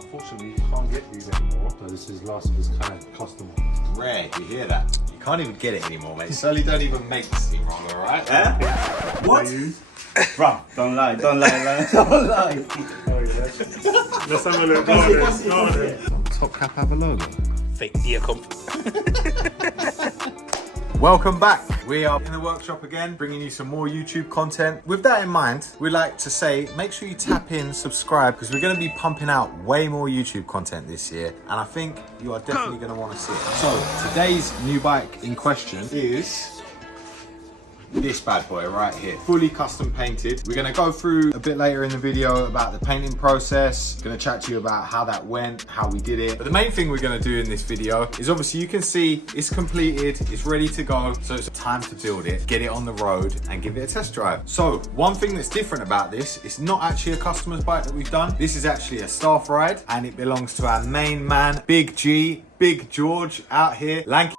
Unfortunately, you can't get these anymore. So this is last of its kind, custom. Rare, you hear that? You can't even get it anymore, mate. Certainly don't even make the steamroller, alright? What? Bruh, don't lie, man. Don't lie. Oh yeah. Let's have a look. Go on then. Top cap have a logo. Fake ear comp. Welcome back. We are in the workshop again, bringing you some more YouTube content. With that in mind, we'd like to say, make sure you tap in, subscribe, because we're going to be pumping out way more YouTube content this year. And I think you are definitely going to want to see it. So today's new bike in question is this bad boy right here, fully custom painted. We're going to go through a bit later in the video about the painting process. Going to chat to you about how that went, how we did it. But the main thing we're going to do in this video is obviously you can see it's completed, it's ready to go. So it's time to build it, get it on the road and give it a test drive. So one thing that's different about this, it's not actually a customer's bike that we've done. This is actually a staff ride and it belongs to our main man, Big G, Big George out here, lanky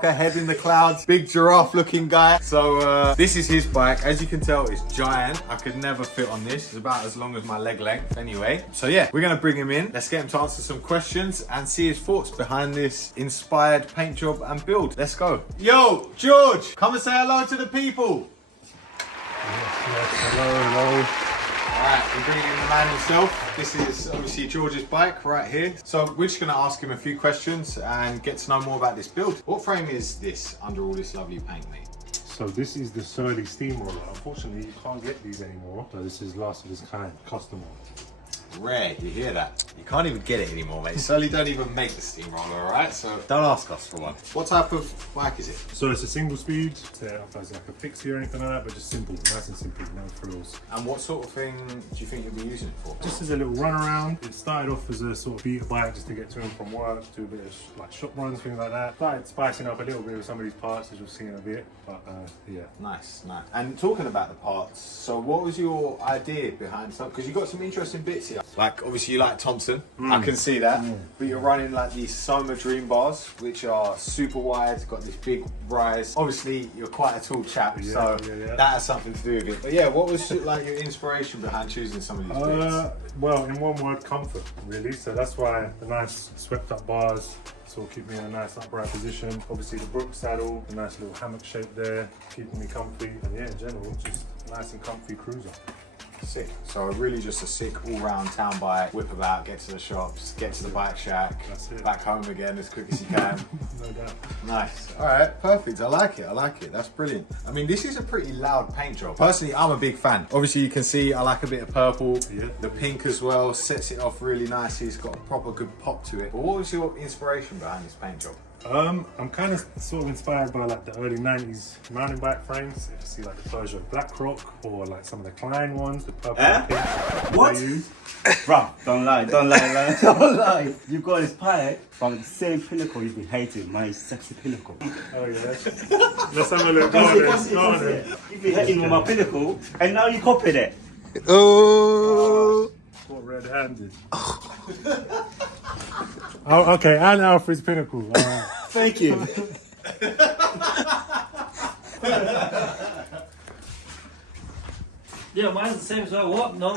head in the clouds, big giraffe looking guy. So this is his bike. As you can tell, it's giant. I could never fit on this. It's about as long as my leg length anyway. So yeah, we're gonna bring him in. Let's get him to answer some questions and see his thoughts behind this inspired paint job and build. Let's go. Yo, George, come and say hello to the people. Yes, hello. Alright, we're bringing in the man himself. This is obviously George's bike right here. So we're just going to ask him a few questions and get to know more about this build. What frame is this under all this lovely paint, mate? So this is the Surly steamroller. Unfortunately, you can't get these anymore. So this is last of its kind, custom one. Rare, you hear that? You can't even get it anymore, mate. Certainly don't even make the steamroller, alright? So don't ask us for one. What type of bike is it? So it's a single speed, set up as like a fixie or anything like that, but just simple, nice and simple, no frills. And what sort of thing do you think you'll be using it for? Just as a little run around. It started off as a sort of beater bike just to get to and from work, do a bit of like shop runs, things like that. Started spicing up a little bit with some of these parts as you'll see in a bit, but yeah. Nice. And talking about the parts, so what was your idea behind some, because you got some interesting bits here. Like obviously you like Thompson, I can see that, but you're running like these Soma Dream bars, which are super wide, got this big rise. Obviously you're quite a tall chap, so that has something to do with it. But yeah, what was like your inspiration behind choosing some of these bits? Well, in one word, comfort, really. So that's why the nice swept up bars sort of keep me in a nice upright position. Obviously the Brook saddle, the nice little hammock shape there, keeping me comfy. And yeah, in general, just a nice and comfy cruiser. Sick. So really just a sick all-round town bike, whip about, get to the shops, get to the bike shack, back home again as quick as you can. No doubt. Nice. All right, perfect. I like it. That's brilliant. I mean, this is a pretty loud paint job. Personally, I'm a big fan. Obviously, you can see I like a bit of purple. Yeah. The pink as well sets it off really nicely. It's got a proper good pop to it. But what was your inspiration behind this paint job? I'm kind of sort of inspired by like the early 90s mountain bike frames. If you see like the Peugeot Black Rock or like some of the Klein ones, the purple and pink. What? Bruh, don't lie, man. Don't lie. You got this bike from the same pinnacle you've been hating, my sexy pinnacle. Oh yeah. Let's have a look. Go on then. You've been hating on my pinnacle and now you copied it. Oh. What red-handed? Oh, okay, and Alfred's pinnacle. Thank you. Yeah, mine's the same as well. What? No.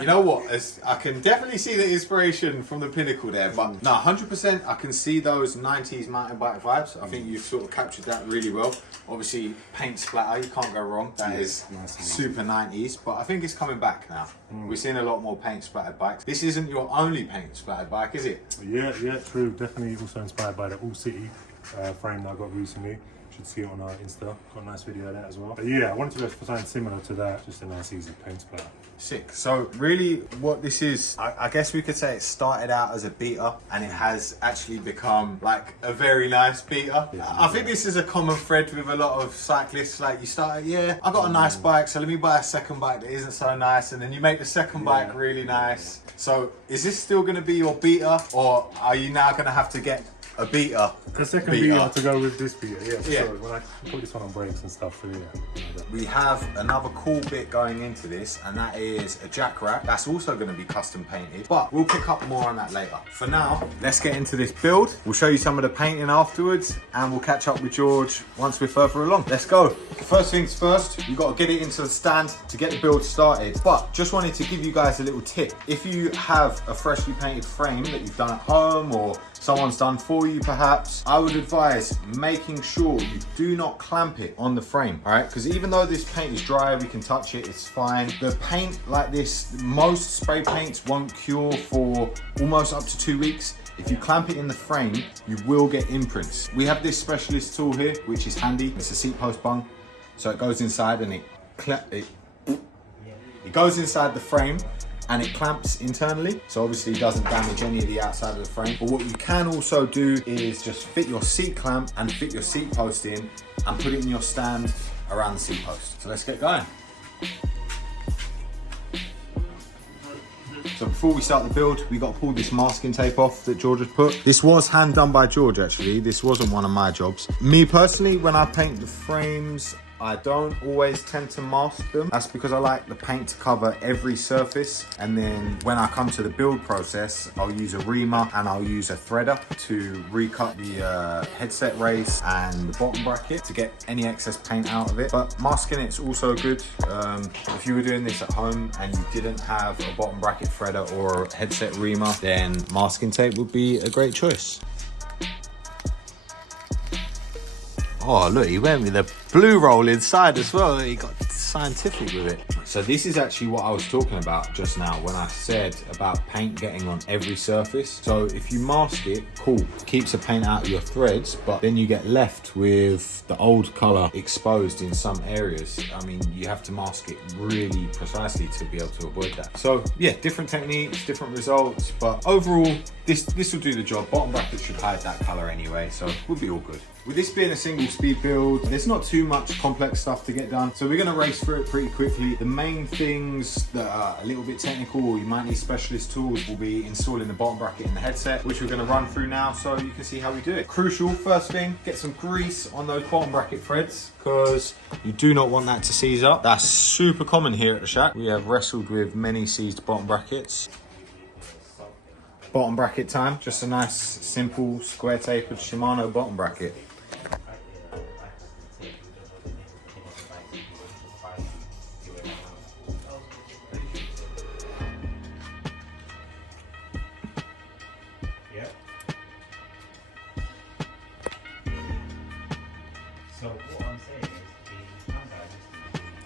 You know what? I can definitely see the inspiration from the pinnacle there, but no, 100% I can see those 90s mountain bike vibes. I think you've sort of captured that really well. Obviously, paint splatter, you can't go wrong. That is super 90s, but I think it's coming back now. We're seeing a lot more paint splattered bikes. This isn't your only paint splattered bike, is it? Yeah, true. Definitely also inspired by the All City frame that I got recently. Should see it on our Insta. Got a nice video of that as well. But yeah, I wanted to go for something similar to that, just a nice easy paint splatter. Sick. So really what this is, I guess we could say it started out as a beater and it has actually become like a very nice beater. I think this is a common thread with a lot of cyclists. Like you start, I got a nice bike, so let me buy a second bike that isn't so nice, and then you make the second bike really nice. So is this still going to be your beater, or are you now going to have to get a beater. The second beater to go with this beater, yeah, for sure. When I put this one on brakes and stuff, so yeah. We have another cool bit going into this, and that is a jack rack. That's also going to be custom painted, but we'll pick up more on that later. For now, let's get into this build. We'll show you some of the painting afterwards, and we'll catch up with George once we're further along. Let's go. First things first, you've got to get it into the stand to get the build started. But just wanted to give you guys a little tip. If you have a freshly painted frame that you've done at home, or someone's done for you perhaps, I would advise making sure you do not clamp it on the frame, all right? Because even though this paint is dry, we can touch it, it's fine. The paint like this, most spray paints won't cure for almost up to 2 weeks. If you clamp it in the frame, you will get imprints. We have this specialist tool here, which is handy. It's a seat post bung. So it goes inside and it goes inside the frame, and it clamps internally, so obviously it doesn't damage any of the outside of the frame. But what you can also do is just fit your seat clamp and fit your seat post in and put it in your stand around the seat post. So let's get going. So before we start the build, we got to pull this masking tape off that George has put. This was hand done by George actually. This wasn't one of my jobs. Me personally, when I paint the frames, I don't always tend to mask them. That's because I like the paint to cover every surface. And then when I come to the build process, I'll use a reamer and I'll use a threader to recut the headset race and the bottom bracket to get any excess paint out of it. But masking it's also good. If you were doing this at home and you didn't have a bottom bracket threader or a headset reamer, then masking tape would be a great choice. Oh, look, he went with a blue roll inside as well. He got scientific with it. So this is actually what I was talking about just now when I said about paint getting on every surface. So if you mask it, cool, keeps the paint out of your threads, but then you get left with the old color exposed in some areas. I mean, you have to mask it really precisely to be able to avoid that. So yeah, different techniques, different results, but overall, this will do the job. Bottom bracket should hide that color anyway, so we'll be all good. With this being a single speed build, there's not too much complex stuff to get done, so we're gonna race through it pretty quickly. The main things that are a little bit technical, or you might need specialist tools, will be installing the bottom bracket in the headset, which we're gonna run through now so you can see how we do it. Crucial, first thing, get some grease on those bottom bracket threads, because you do not want that to seize up. That's super common here at the shack. We have wrestled with many seized bottom brackets. Bottom bracket time, just a nice, simple, square tapered Shimano bottom bracket.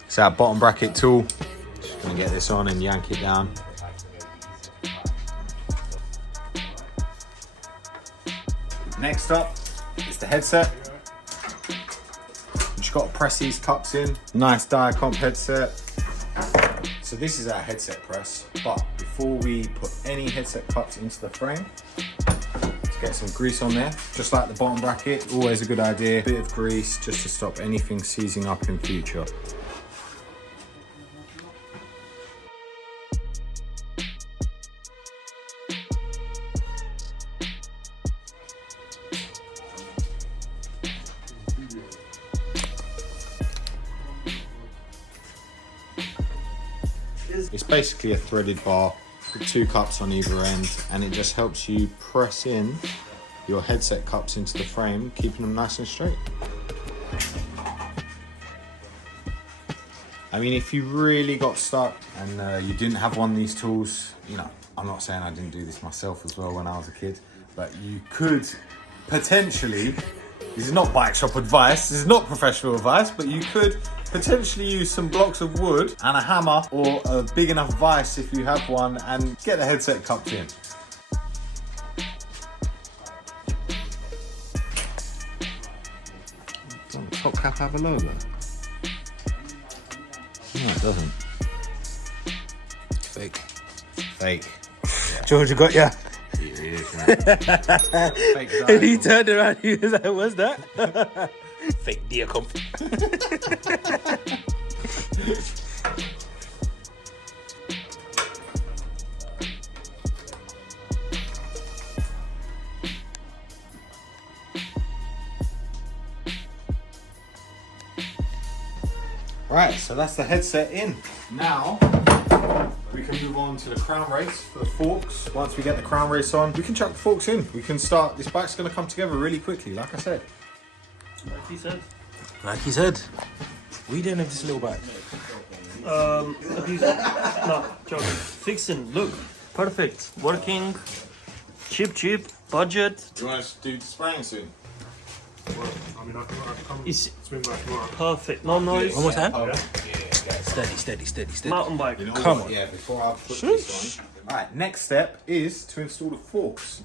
So our bottom bracket tool, just gonna get this on and yank it down. Next up is the headset. Just got to press these cups in. Nice Diacomp headset. So this is our headset press, but before we put any headset cups into the frame, let's get some grease on there. Just like the bottom bracket, always a good idea. A bit of grease just to stop anything seizing up in future. It's basically a threaded bar with 2 cups on either end, and it just helps you press in your headset cups into the frame, keeping them nice and straight. I mean, if you really got stuck and you didn't have one of these tools, you know, I'm not saying I didn't do this myself as well when I was a kid, but you could potentially, this is not bike shop advice, this is not professional advice, but you could potentially use some blocks of wood and a hammer or a big enough vise if you have one and get the headset cupped in. Doesn't the top cap have a logo? No, it doesn't. Fake. Fake. Yeah. George, you got ya? He is, man. Fake And he turned around, he was like, what's that? Fake deer comp. Right, so that's the headset in. Now, we can move on to the crown race for the forks. Once we get the crown race on, we can chuck the forks in. We can start, this bike's gonna come together really quickly, like I said. Like he said. Like he said. What are you doing with this little bike? No, joking. Fixing, look, perfect, working, cheap, budget. Do you want us to do spraying soon? Well, I mean, I can come It's swing by tomorrow. perfect, no noise. One more time? Oh, Steady. Mountain bike. You know Come what? on. Yeah, before I put this on. Alright, next step is to install the forks.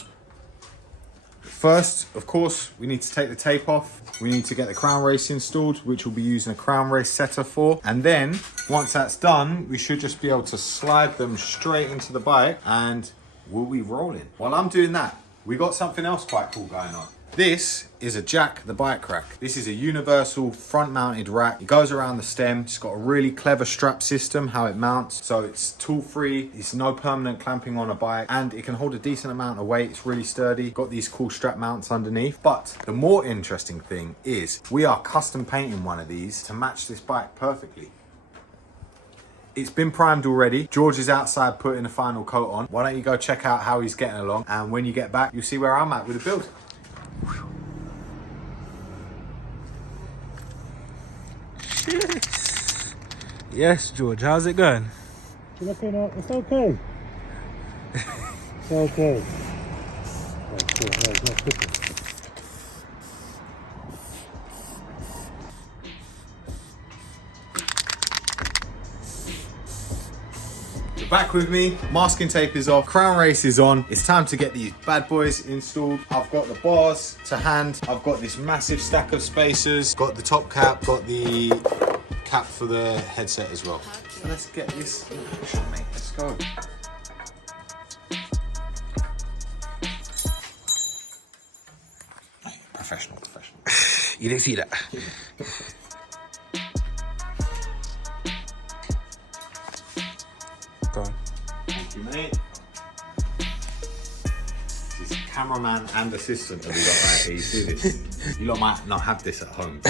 First, of course, we need to take the tape off. We need to get the crown race installed, which we'll be using a crown race setter for. And then, once that's done, we should just be able to slide them straight into the bike and we'll be rolling. While I'm doing that, we got something else quite cool going on. This is a Jack the Bike Rack. This is a universal front mounted rack. It goes around the stem. It's got a really clever strap system, how it mounts. So it's tool free, it's no permanent clamping on a bike, and it can hold a decent amount of weight. It's really sturdy. Got these cool strap mounts underneath. But the more interesting thing is we are custom painting one of these to match this bike perfectly. It's been primed already. George is outside putting a final coat on. Why don't you go check out how he's getting along, and when you get back, you'll see where I'm at with the build. Yes, George, how's it going? You're looking at, it's okay. It's okay. It's not cooking. You're back with me, masking tape is off, crown race is on. It's time to get these bad boys installed. I've got the bars to hand. I've got this massive stack of spacers, got the top cap, got the cap for the headset as well. So let's get this in action, mate. Let's go. Professional. You didn't see that? Go on. Thank you, mate. This is cameraman and assistant that we got right here. You see this? You lot might not have this at home.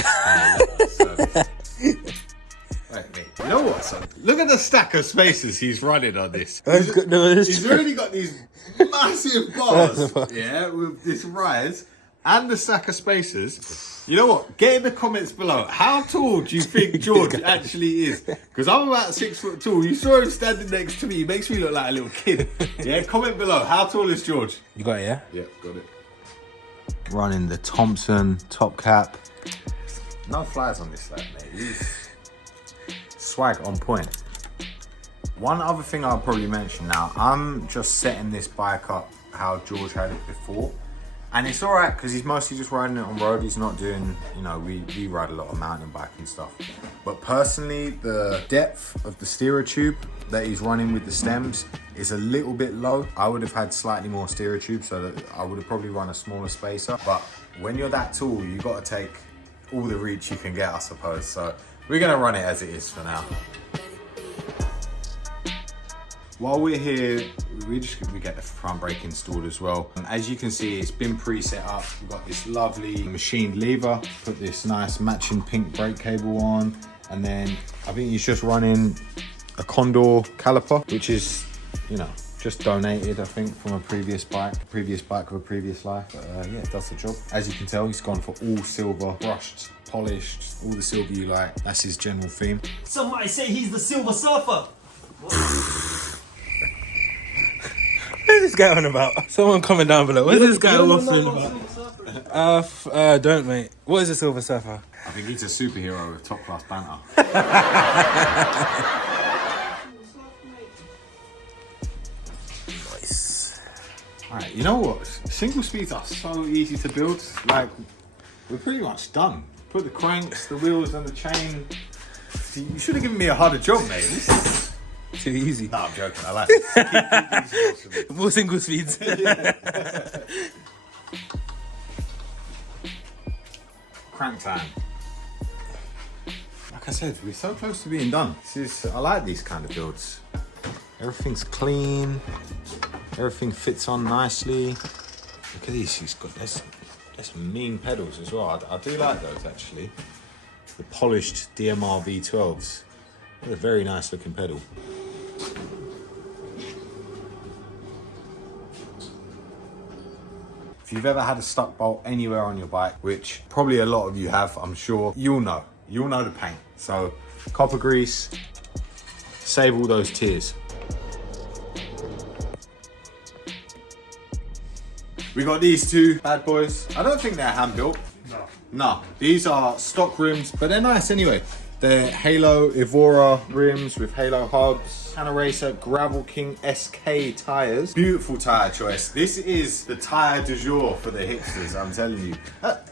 Wait. You know what, son? Look at the stack of spacers he's running on this. He's already got these massive bars, yeah, with this rise and the stack of spacers. You know what? Get in the comments below. How tall do you think George actually is? Because I'm about 6 foot tall. You saw him standing next to me. He makes me look like a little kid. Yeah, comment below. How tall is George? You got it, yeah? Yeah, got it. Running the Thompson top cap. No flies on this lad, mate. He's swag on point. One other thing I'll probably mention now, I'm just setting this bike up how George had it before. And it's all right because he's mostly just riding it on road. He's not doing, you know, we ride a lot of mountain bike and stuff. But personally, the depth of the steerer tube that he's running with the stems is a little bit low. I would have had slightly more steerer tube, so that I would have probably run a smaller spacer. But when you're that tall, you got to take all the reach you can get, I suppose. So we're going to run it as it is for now. While we're here, we get the front brake installed as well. As you can see, it's been pre-set up. We've got this lovely machined lever, put this nice matching pink brake cable on, and then I think he's just running a Condor caliper, which is, you know, just donated, I think, from a previous bike of a previous life. But yeah, it does the job. As you can tell, he's gone for all silver, brushed, polished, all the silver you like. That's his general theme. Somebody say he's the Silver Surfer. What is this guy on about? Someone comment down below. What is this guy waffling about? Don't, mate. What is a Silver Surfer? I think he's a superhero with top class banter. Nice. Alright, you know what? Single speeds are so easy to build. Like, we're pretty much done. Put the cranks, the wheels, and the chain. You should have given me a harder job, mate. This is too easy. No, I'm joking. I like it. Keep More single speeds. Crank time. Like I said, we're so close to being done. I like these kind of builds. Everything's clean. Everything fits on nicely. Look at these. There's some mean pedals as well. I do like those actually. the polished DMR V12s. What a very nice looking pedal. If you've ever had a stuck bolt anywhere on your bike, which probably a lot of you have, I'm sure, you'll know the pain. So copper grease, save all those tears. We got these two bad boys. I don't think they're hand built. No, these are stock rims, but they're nice anyway. They're Halo Evora rims with Halo hubs. Panaracer Gravel King SK tires. Beautiful tire choice. This is the tire du jour for the hipsters, I'm telling you.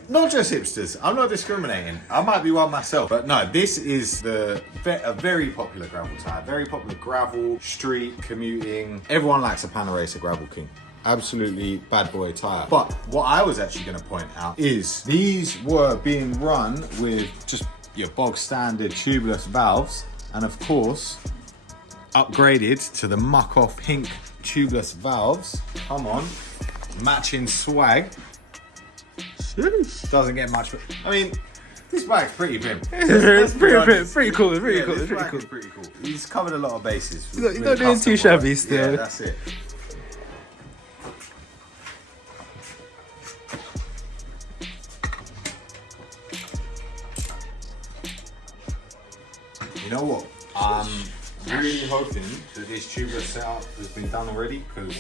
Not just hipsters, I'm not discriminating. I might be one myself, but no, this is a very popular gravel tire. Very popular gravel, street, commuting. Everyone likes a Panaracer Gravel King. Absolutely bad boy tire. But what I was actually going to point out is these were being run with just your bog standard tubeless valves, and of course upgraded to the muck off pink tubeless valves. Come on, matching swag. Doesn't get much, I mean, this bike's pretty prim. It's pretty cool. Pretty cool. He's covered a lot of bases. He's not doing too shabby still. Yeah, that's it. You know what? I'm really hoping that this tubeless setup has been done already, because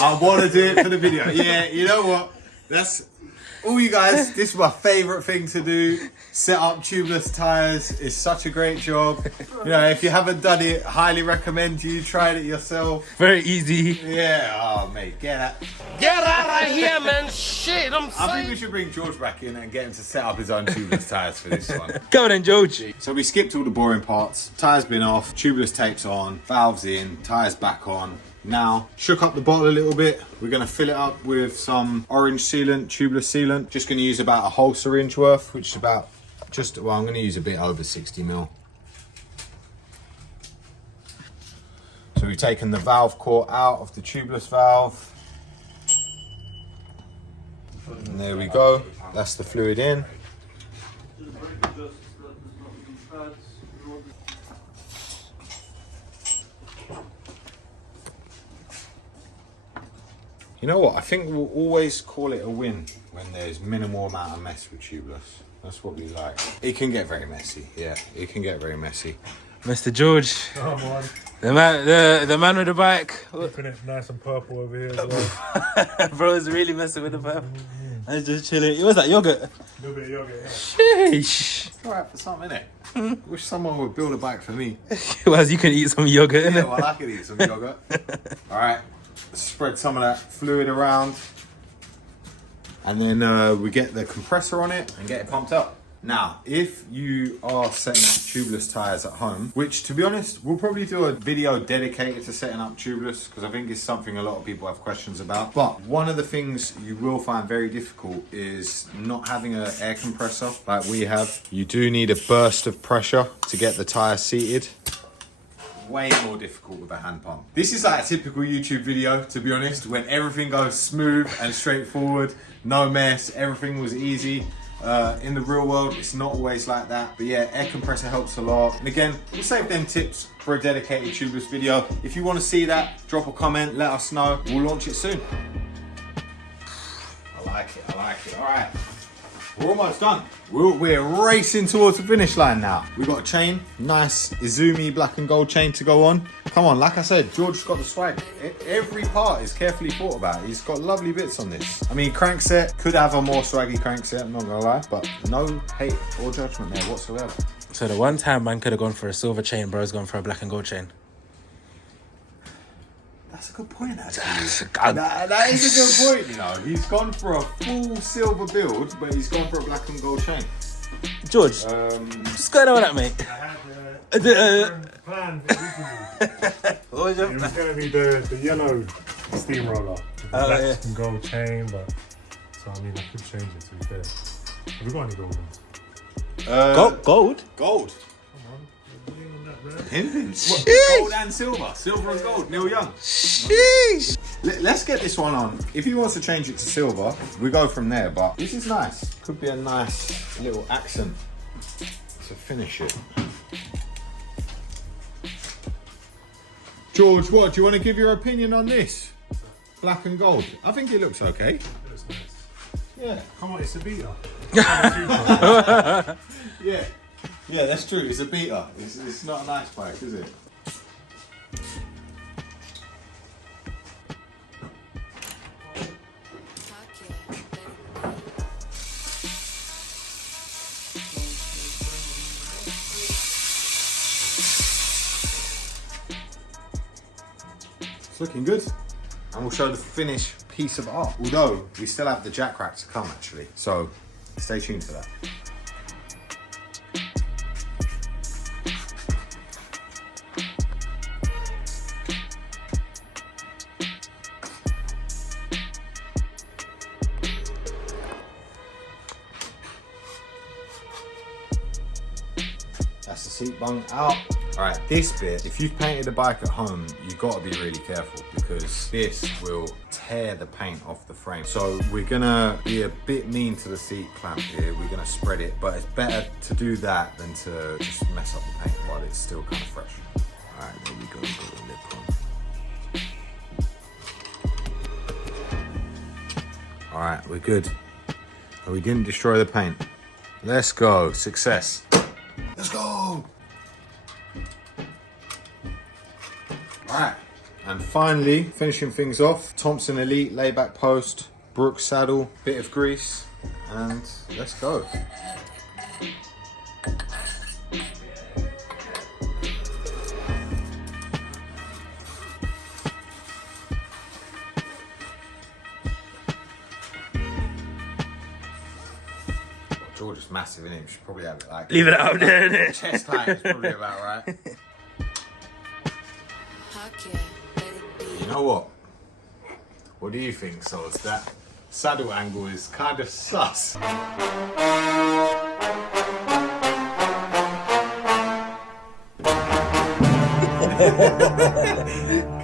I want to do it for the video. Yeah, you know what? That's all you guys. This is my favourite thing to do. Set up tubeless tyres. It's such a great job. You know, if you haven't done it, highly recommend you try it yourself. Very easy. Yeah, oh mate, get out of here, man. Shit, I think we should bring George back in and get him to set up his own tubeless tyres for this one. Come on then, George. So we skipped all the boring parts. Tyres been off, tubeless tapes on, valves in, tyres back on. Now, shook up the bottle a little bit. We're gonna fill it up with some orange sealant, tubeless sealant. Just gonna use about a whole syringe worth, which is about well, I'm gonna use a bit over 60 ml. So we've taken the valve core out of the tubeless valve. And there we go, that's the fluid in. You know what, I think we'll always call it a win when there's minimal amount of mess with tubeless. That's what we like. It can get very messy, yeah, it can get very messy. Mr. George, Come on. the man with the bike. Keeping it nice and purple over here as well. Bro is really messing with the purple. I'm just chilling. What's that, yogurt? A little bit of yogurt, yeah. Sheesh. It's alright for something, innit? Wish someone would build a bike for me. Well, you can eat some yogurt, Yeah, innit? well, I could eat some yogurt. Alright, spread some of that fluid around. And then we get the compressor on it and get it pumped up. Now, if you are setting up tubeless tyres at home, which to be honest, we'll probably do a video dedicated to setting up tubeless, because I think it's something a lot of people have questions about. But one of the things you will find very difficult is not having an air compressor like we have. You do need a burst of pressure to get the tyre seated. Way more difficult with a hand pump. This is like a typical YouTube video, to be honest, when everything goes smooth and straightforward, no mess, everything was easy. In the real world, it's not always like that. But yeah, air compressor helps a lot. And again, we'll save them tips for a dedicated tubeless video. If you want to see that, drop a comment, let us know. We'll launch it soon. I like it. All right. We're almost done. We're racing towards the finish line now. We've got a chain, nice Izumi black and gold chain to go on. Come on, like I said, George's got the swag. Every part is carefully thought about. He's got lovely bits on this. I mean, crankset, could have a more swaggy crankset, I'm not gonna lie, but no hate or judgment there whatsoever. So the one time man could have gone for a silver chain, bro's gone for a black and gold chain. That's a good point, actually. That is a good point, you know. He's gone for a full silver build, but he's gone for a black and gold chain. George, what's going on with that, mate? I had a plan originally. What was It was going to be the yellow steamroller. The black and gold chain, but... So, I mean, I could change it to be fair. Have we got any gold ones? Gold? Gold. Come on. Pimping. What, Sheesh. gold and silver. Silver and gold. Neil Young. Sheesh. Let's get this one on. If he wants to change it to silver, we go from there. But this is nice. Could be a nice little accent to finish it. George, what? Do you want to give your opinion on this? Black and gold. I think it looks okay. That's nice. Yeah. Come on, it's a beater. Yeah. Yeah, that's true. It's a beater. It's not a nice bike, is it? It's looking good. And we'll show the finished piece of art. Although, we still have the jack rack to come actually. So, stay tuned for that. That's the seat bung out. All right, this bit, if you've painted a bike at home, you've got to be really careful because this will tear the paint off the frame. So we're gonna be a bit mean to the seat clamp here. We're gonna spread it, but it's better to do that than to just mess up the paint while it's still kind of fresh. All right, there we go, we've got the lip on. All right, we're good. But we didn't destroy the paint. Let's go, success. Let's go! Alright, and finally, finishing things off, Thompson Elite layback post, Brooks saddle, bit of grease, and let's go. George is massive in him, should probably have it like... Leave it out there, innit? Chest height is probably about right. You know what? What do you think, Soz? That saddle angle is kind of sus.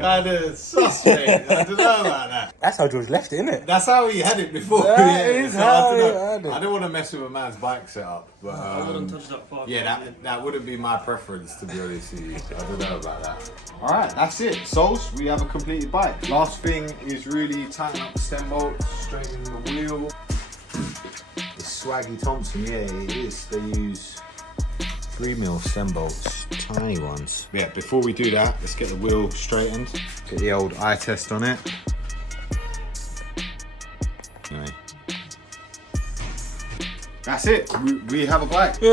Kind of sus, mate. I don't know about that. That's how George left it, innit? That's how he had it before. That is how he had it. I don't want to mess with a man's bike setup, but I wouldn't touch that part. yeah, that wouldn't be my preference, to be honest with you. I don't know about that. All right, that's it. Souls, we have a completed bike. Last thing is really tighten up the stem bolts, straighten the wheel. The Swaggy Thompson, yeah, it is. They use 3mm stem bolts, tiny ones. Yeah, before we do that, let's get the wheel straightened. Get the old eye test on it. Anyway. That's it. We have a bike. It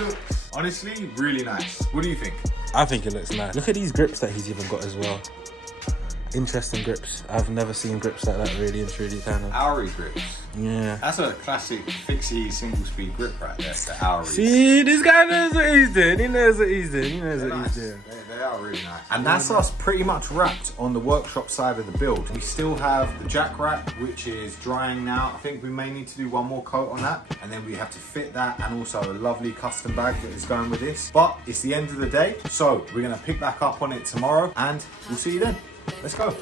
looks, honestly, really nice. What do you think? I think it looks nice. Look at these grips that he's even got as well. Interesting grips. I've never seen grips like that, really and truly, kind of. Auri grips. Yeah. That's a classic fixie single speed grip right there, the Auri. See, this guy knows what he's doing. He knows what he's doing. He knows They're what nice. he's doing. They are really nice. And that's us pretty much wrapped on the workshop side of the build. We still have the jack rack, which is drying now. I think we may need to do one more coat on that. And then we have to fit that and also a lovely custom bag that is going with this. But it's the end of the day. So we're going to pick back up on it tomorrow and we'll see you then. Let's go.